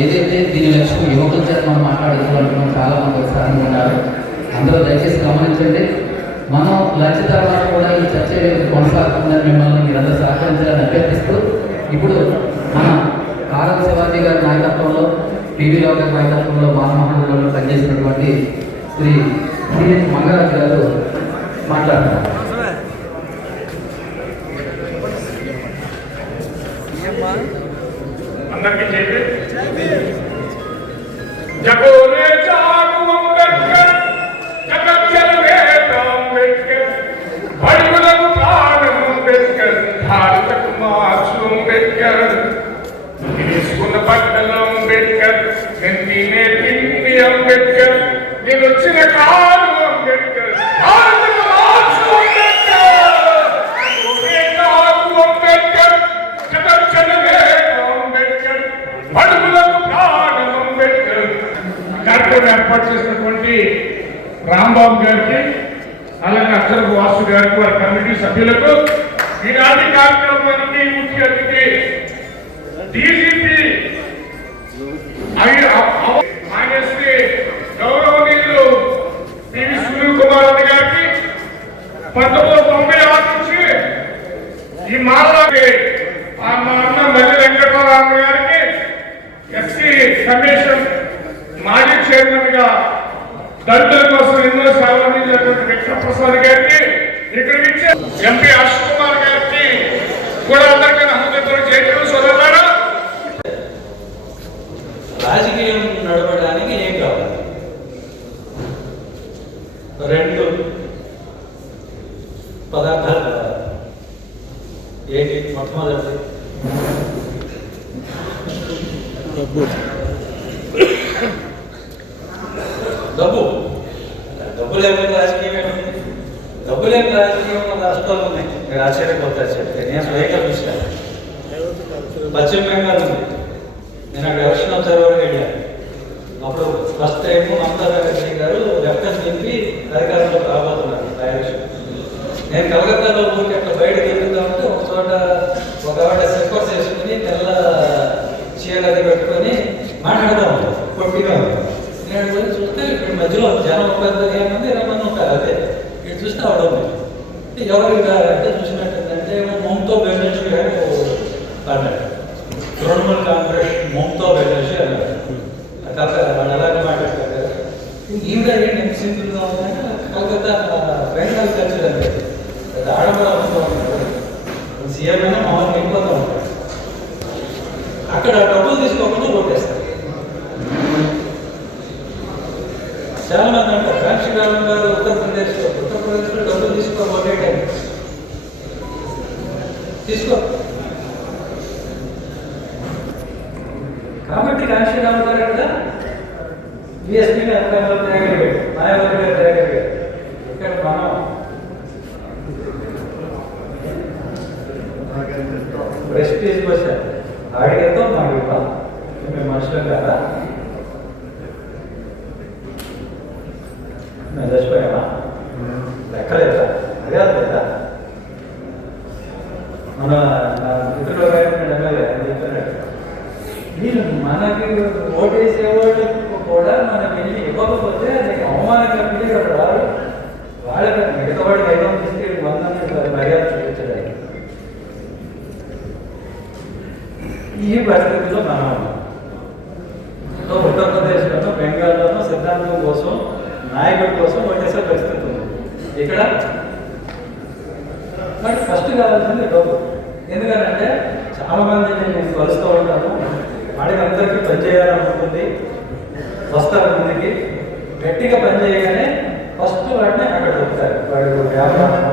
ఏదైతే దీని లక్ష్యం యువకుల చేత మనం మాట్లాడుకోవాలనుకున్నాం చాలా మంది ఉత్సాహంగా ఉన్నారు. అందరూ దయచేసి గమనించండి. మనం లంచ్ తర్వాత కూడా ఈ చర్చ కొనసాగుతుందని మిమ్మల్ని మీరందరూ సహకరించాలని అభ్యర్థిస్తూ ఇప్పుడు మన కారం శివాజీ గారి నాయకత్వంలో టీవీ రావు గారి నాయకత్వంలో మానమహల్లో పనిచేసినటువంటి శ్రీ సిహెచ్ మంగరాజు గారు మాట్లాడుతున్నారు. అందరికీ జగోరే చాకు అంబేద్కర్ జగజ్జనమే అంబేద్కర్ బడుగులకు ప్రాణం అంబేద్కర్ భారతకు మార్చు అంబేద్కర్ తీసుకున్న బట్టలు అంబేద్కర్ తినే తిండి అంబేద్కర్ నేను వచ్చిన కారు అంబేద్కర్ భారతకు మార్చు అంబేద్కర్ అంబేద్కర్ జగజ్జనమే అడుగులకు ప్రాణం అంబేద్కర్ కార్యక్రమం ఏర్పాటు చేసినటువంటి రాంబాబు గారికి అలాగే అక్షరపు వాసు గారికి వారి కమిటీ సభ్యులకు ఈనాటి కార్యక్రమానికి ముఖ్య అతిథి డీజీపీ శ్రీ గౌరవనీయులు పివి సునీల్ కుమార్ రెడ్డి గారికి 1996 నుంచి ఈ మాట్లాడి మా అన్న మల్లి వెంకటరామ గారికి ఎస్సీ కమిషన్ మాజీ చైర్మన్ గా దళితుల కోసం ఎన్నో సేవలు అందించినటువంటి వెంకటప్రసాద్ గారికి ఇక్కడికి ఇచ్చే ఎంపీ హర్ష్ కుమార్ గారికి కూడా అందరికీ హృదయపూర్వక జైలు సోదరులారా. రాజకీయం నడపడానికి ఏం కావాలి? రెండు పదార్థాలు కావాలి. ఏంటి? మొట్టమొదటి డబ్బు. డబ్బు లేకపోతే రాజకీయం ఏమిటి? డబ్బు లేని రాజకీయం రాష్ట్రాలు ఉన్నాయి. మీరు ఆశ్చర్యపోతారు చెప్తే. నేను స్వయంగా చూశాను. పశ్చిమ బెంగాల్ ఉంది. నేను అక్కడ ఎలక్షన్ అబ్జర్వర్గా వెళ్ళాను. అప్పుడు ఫస్ట్ టైం మమతా బెనర్జీ గారు లెఫ్ట్ దింపి అధికారంలోకి రాబోతున్నారు డైరెక్షన్. నేను కలకత్తాలో ఊరికి అట్లా బయట తిరుగుతా ఉంటే ఒక చోట ఒక ఆవిడ సెక్వర్స్ వేసుకుని తెల్ల చీరది పెట్టుకొని మాట్లాడుతూ ఉంటారు. పొట్టిగా ఉంటారు. నేను పోయి చూస్తే ఇక్కడ మధ్యలో జనం పెద్దగా ఏమంది 20 మంది ఉంటారు. అదే ఇక్కడ చూస్తే ఆవిడ ఉంది. ఎవరు అంటే చూసినట్టుందంటే మమతా బెనర్జీ గారు అన్నాడు. తృణమూల్ కాంగ్రెస్ మమతా బెనర్జీ అన్నాడు. కాక వాళ్ళు అలాగే మాట్లాడతారు కదా. ఈవిడ ఏంటి ఎంత సింపుల్గా ఉందంటే కలకత్తా బెంగాల్ కల్చర్ అంటే ఆడపడ అవుతూ ఉంటారు. సీఎం అయినా మామూలు వెళ్ళిపోతూ ఉంటారు. అక్కడ డబ్బులు తీసుకోకుండా ఓటేస్తారు. చాలా మంది అంటారు కాంశీరామ్ గారు ఉత్తరప్రదేశ్లో డబ్బులు తీసుకో ఓటేయటం తీసుకో. కాబట్టి కాంశీరామ్ గారు అక్కడ బిఎస్పీ త్యాగలిగాడు, మాయావతి గారు త్యాగలిగాడు. ఇక్కడ మనం ప్రెస్టీజ్ వచ్చారు. అడిగేతో మాకు ఇవ్వాలి. మేము మనుషులు కదా. మేము చచ్చిపోయామా? లెక్కలేదా? అడగలేదా? మన మిత్రులు ఎమ్మెల్యే చెప్తున్నాడు, మీరు మనకి ఓటేసేవాళ్ళు కూడా మనం వెళ్ళి ఇవ్వకపోతే అది అవమానకరంగా ఇక్కడ రాదు. వాళ్ళకి మిగతా వాడికి 500 తీసుకెళ్ళి 100 మర్యాద చూపించడానికి. ఈ పరిస్థితుల్లో మనం ఉత్తరప్రదేశ్లోనో బెంగాల్లోనో సిద్ధాంతం కోసం నాయకుడి కోసం ఓటేసే పరిస్థితి ఉంది. ఇక్కడ బట్ ఫస్ట్ కావాల్సింది డబ్బు. ఎందుకంటే చాలా మంది నేను కలుస్తూ ఉంటాను. వాడికి అందరికీ పనిచేయాలని ఉంటుంది. వస్తారు ముందుకి గట్టిగా పని చేయగానే ఫస్ట్ వాడిని అక్కడ దొరుకుతారు. వాడు వ్యాపారం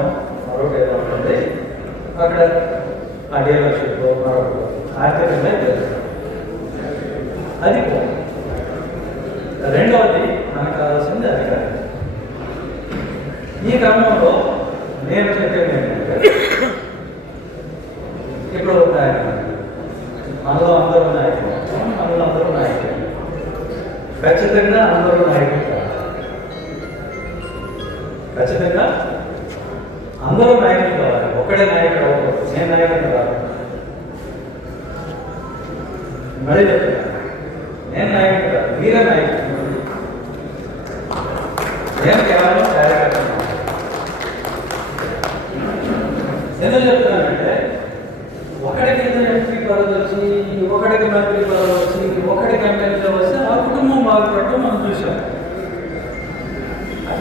మరొకటి ఏదో ఉంటుంది. అక్కడ ఆ డీలర్షిప్ మరొకటి ఆర్థికంగా తెలుస్తుంది. అది రెండవది మనకు కావాల్సింది అధికారం. ఈ క్రమంలో నేను చెప్పేది ఏంటంటే ఇప్పుడు మనలో అందరూ నాయకులు, మనలో అందరూ నాయకులు, ఖచ్చితంగా అందరూ నాయకులు కాదు. ఖచ్చితంగా అందరూ నాయకులు కావాలి. ఒక్కడే నాయకుడు అవ్వకూడదు. నేను నాయకుడు కాదు. మళ్ళీ చెప్తాను,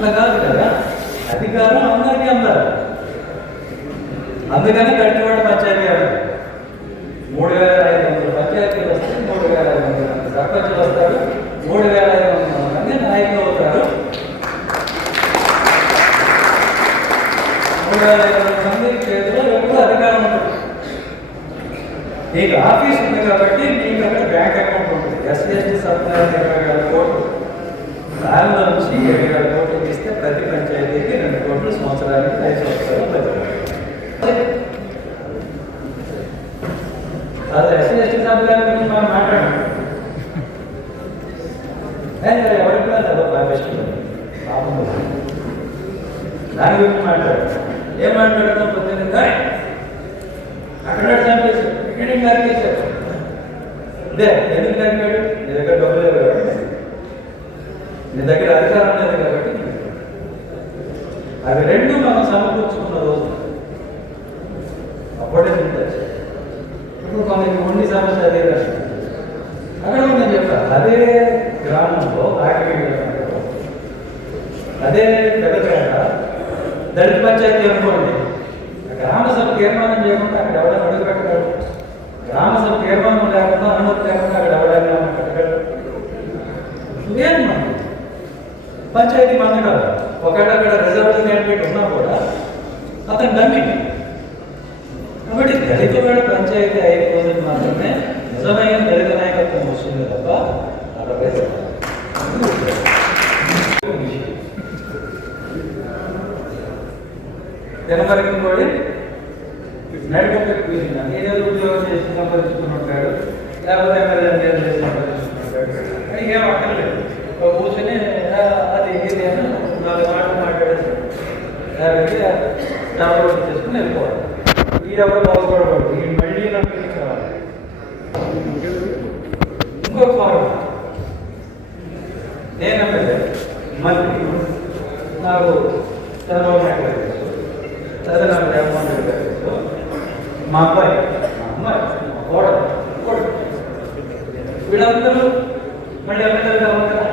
అట్లా కాదు కదా, అధికారం అందరికీ అందాలి. అందుకని కట్టివాడ పంచాయతీ అన్నది 3,500 పంచాయతీలు వస్తే 3,500 మంది సర్పంచులు వస్తారు, 3,500 మంది నాయకులు అవుతారు, 3,500 మంది చేతిలో ఎప్పుడు అధికారం ఉంటుంది. నీకు ఆఫీస్ ఉంది కాబట్టి నీకు అక్కడ బ్యాంక్ అకౌంట్ ఉంటుంది. ఎస్సీ సప్లై 20,000 కోట్లు, దానిలో నుంచి 7,000 కోట్లు ఇస్తే ప్రతి పంచాయతీకి 2 కోట్లు సంవత్సరానికి 5 సంవత్సరాలు పెడతారు. అదే ఎస్సీ సప్లై గురించి మనం మాట్లాడాం. ఎవరికి అదో పాపిస్తుంది దాని గురించి మాట్లాడు. ఏం మాట్లాడతాం పొద్దున్న అక్కడ చంపేసి మీటింగ్ నరికేశారు. ఇదే ఎందుకు నరికాడు? నీ దగ్గర డబ్బులు లేవు కాబట్టి, నీ దగ్గర అధికారం లేదు కాబట్టి. అవి రెండు మనం సమకూర్చుకున్న రోజు అప్పుడే తింటారు. ఇప్పుడు మనకి ఉండి సమస్య అదే కదా. అక్కడ ఉందని చెప్పారు. అదే గ్రామంలో అదే పెద్దపేట దళిత పంచాయతీ అనుకోండి, గ్రామ సభ తీర్మానం చేయకుండా అక్కడ ఎవరైనా అడుగు పెట్టగలరు? గ్రామ సభ తీర్మానం లేకుండా అనుమతి లేకుండా అక్కడ ఎవరైనా పెట్టగలరు? ఇదేం మనం పంచాయతీ మన కాదు. ఒకవేళ అక్కడ రిజర్వ్ క్యాండిడేట్ ఉన్నా కూడా అతను డమ్మి. కాబట్టి దళితవాడ పంచాయతీ అయిపోతుంది మాత్రమే నిజమైన దళిత నాయకత్వం వస్తుంది తప్ప అదర్వైజ్ తినపరికి కూడా నడిపక్కకి కూర్చున్నా. ఏదో ఉద్యోగం చేసి సంపాదించుకుని లేకపోతే ఎమ్మెల్యే చేసి సంపాదించుకుంటాడు. కానీ ఏం అక్కర్లేదు, కూర్చొని అది ఇది అని 4 మాటలు మాట్లాడేసి డెవలప్ చేసుకుని వెళ్ళిపోవాలి. ఈ ఎవరు బాగుపడకూడదు, ఈ మళ్ళీ నాకు కావాలి. ఇంకొక ఫార్మ్ నేనెమ్మెల్యే మంత్రి, నాకు చంద్రబాబు నాయుడు గారు తెలుసు, చంద్ర నాకు జగన్మోహన్ రెడ్డి గారు తెలుసు, మా అమ్మాయి మా కోడలు వీళ్ళందరూ మళ్ళీ ఎమ్మెల్యేలు కావాలి కదా,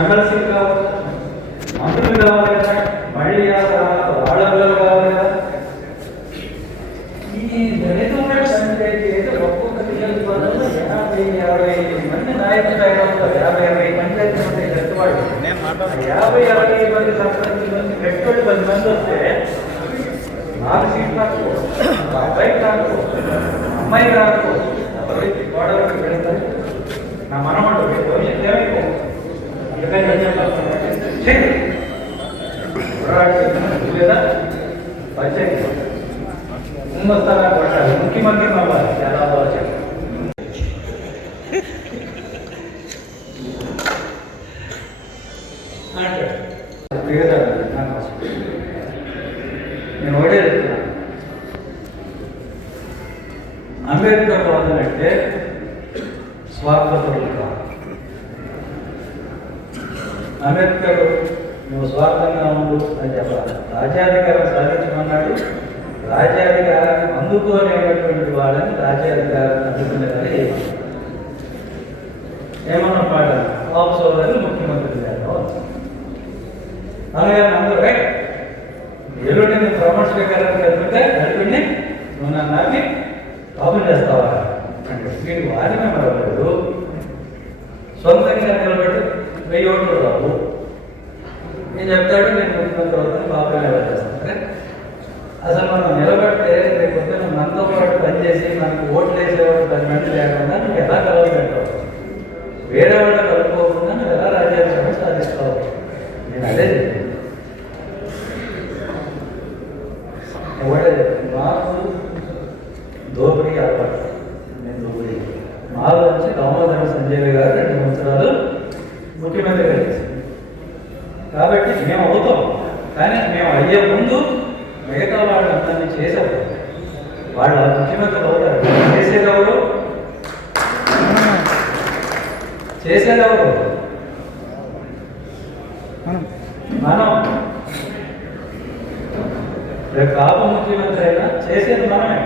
ఎమ్మెల్సీలు కావాలి కదా, మంత్రులు కావాలి కదా, మళ్ళీ ఆడపిల్లలు కావాలి కదా. ఈ దళితవాడ పంచాయతీ అయితే ఒక్కొక్క నియోజకవర్గంలో 50-60 మంది నాయకులు అయినప్పుడు 50-60 పంచాయతీలు ఉంటాయి దళితవాడు. 50-60 మంది సర్పంచుల నుంచి పెట్టుబడి 10 మంది వస్తే 4 సీట్లు రాకు, అబ్బాయికి రాకు, అమ్మాయికి రాకు, గోడవకి పెడతారు. నా మనవాడు భవిష్యత్తు ఏమైపో అందుకని లేదా పంచాయతీ ముందొస్తారా పట్టాలి, ముఖ్యమంత్రి అవ్వాలి. చాలా బాగా చెప్పారు. నేను ఒకటే చెప్తున్నాను, అంబేద్కర్ వాదనంటే స్వార్థపరులు కాదు. అంబేద్కర్ నువ్వు స్వార్థంగా ఉండు అని చెప్పాలి. రాజ్యాధికారం సాధించమన్నాడు. రాజ్యాధికారాన్ని అందుకోలేనటువంటి వాళ్ళని రాజ్యాధికారాన్ని అందుకునేదని ఏమన్నా పాట బాబు సోదరులు ముఖ్యమంత్రి గారు అలాగే అందరూ రైట్ ఎల్లుండి నేను ప్రమాణ స్వీకారానికి వెళ్తుంటే నడిపిండి నువ్వు నన్ను నాపి కాపులు చేస్తావా అంటే వీడు వారిని మరవలేదు. సొంతంగా నిలబడి 1000 ఓట్లు రావు. నేను చెప్తాడు నేను ముఖ్యమంత్రి అవుతాను, కాపులు ఎలా చేస్తాను. అసలు మనం నిలబడితే రేపు పొద్దున్న మనతో పాటు పనిచేసి మనకు ఓట్లు వేసేవాడు 10 మంది లేకుండా నువ్వు ఎలా కలవబెట్టావు? వేరే వాళ్ళు కలుపుకోకుండా నువ్వు ఎలా రాజ్యాంగం సాధిస్తావు? నేను అదే ఎవడే మాకు దోపిడీ అలవాటు. నేను దోపిడీ మాలో నుంచి దామోదర సంజయ్ గారు 2 సంవత్సరాలు ముఖ్యమంత్రిగా చేశారు. కాబట్టి మేము అవుతాం, కానీ మేము అయ్యే ముందు మిగతా వాళ్ళు అందరినీ చేశారు. వాళ్ళు ముఖ్యమంత్రులు అవుతారు. చేసేదెవరు? మనం. రేపు కాపు ముఖ్యమంత్రి అయినా చేసేది మనమే,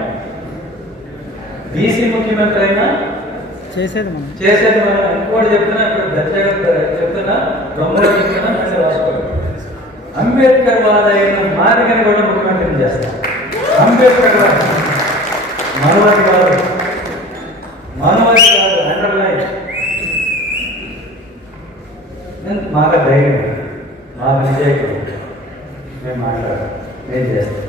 బీసీ ముఖ్యమంత్రి అయినా చేసేది మనం ఇంకోటి చెప్తున్నా, ఇప్పుడు దర్శకుడు చెప్తున్నా, రొమ్మలో చెప్తున్నా, మళ్ళీ రాసుకోండి. అంబేద్కర్ వాదైన మాదిగని కూడా ముఖ్యమంత్రిని చేస్తాం. అంబేద్కర్ వాద మనవాది కాదు, అండర్లైన్. మాకు ధైర్యం, మాకు విజయకుడు, మేము మాట్లాడాలి, నేను చేస్తాను.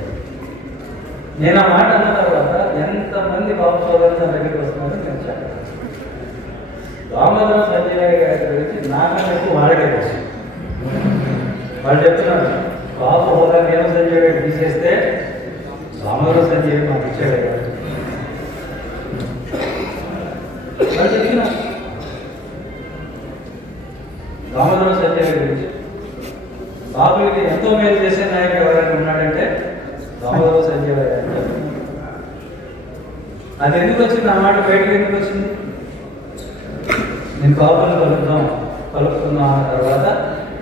నేను ఆ మాట అన్న తర్వాత ఎంతమంది బాబు సోదరులు నా దగ్గరికి వస్తున్నారో నేను చెప్పాను. దామోదరం సంజయ్ గారి గురించి నాకన్నా ఎక్కువ వాళ్ళకే తెలుసు. వాళ్ళు చెప్తున్నారు, బాబు హోదా నేను సంజయ్ గారు తీసేస్తే దామోదరం సంజయ్ మాకు ఇచ్చాడు కదా. వాళ్ళు చెప్తున్నారు దామోదరం సంజయ్ గారి గురించి. బాబుకి ఎంతో మేలు చేసే నాయకుడు ఎవరైనా ఉన్నాడంటే దామోదరం సంజయ్ గారు. అది ఎందుకు వచ్చింది, ఆ మాట బయటకు ఎందుకు వచ్చింది? నేను బాబుని కలుపుకున్న తర్వాత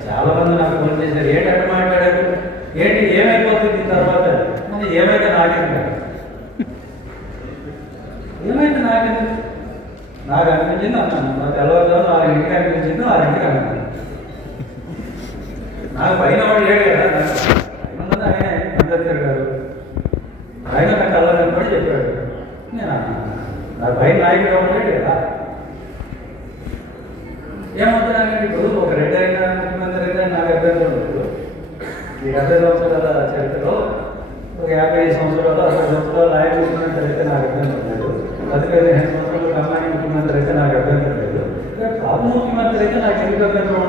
చాలా మంది నాకు ఫోన్ చేశారు, ఏంటి అట్ట మాట్లాడారు, ఏంటి ఏమైపోతుంది దీని తర్వాత? అంటే ఏమైతే నాకెందుకు, ఏమైతే నాకెందుకు, నాకు అనిపించింది అన్నాను. నాకు తెల్లవారుజాము 6 అనిపించింది, 6 అన్నాను. నాకు పైన వాడు లేడు కదా, పైన ఆయన అంబేద్కర్ గారు, ఆయన నాకు కలవని కూడా చెప్పాడు. నేను అన్నాను, నాకు పైన నాయకుడు ఎవరు లేడు కదా. ఏమవుతున్నానంటే ఇప్పుడు ఒక రెడ్డి ముఖ్యమంత్రి అయితే నాకు అభ్యంతరం లేదు. ఈ 70 సంవత్సరాల చరిత్రలో ఒక 50 సంవత్సరాలు 60 సంవత్సరాలు ఆయన ముఖ్యమంత్రి అయితే నాకు అభ్యంతరం లేదు. 15 సంవత్సరాలు కమ్మాయి ముఖ్యమంత్రి అయితే నాకు అభ్యంతరం లేదు. బాబు ముఖ్యమంత్రి అయితే నాకు ఎందుకు అభ్యంతరం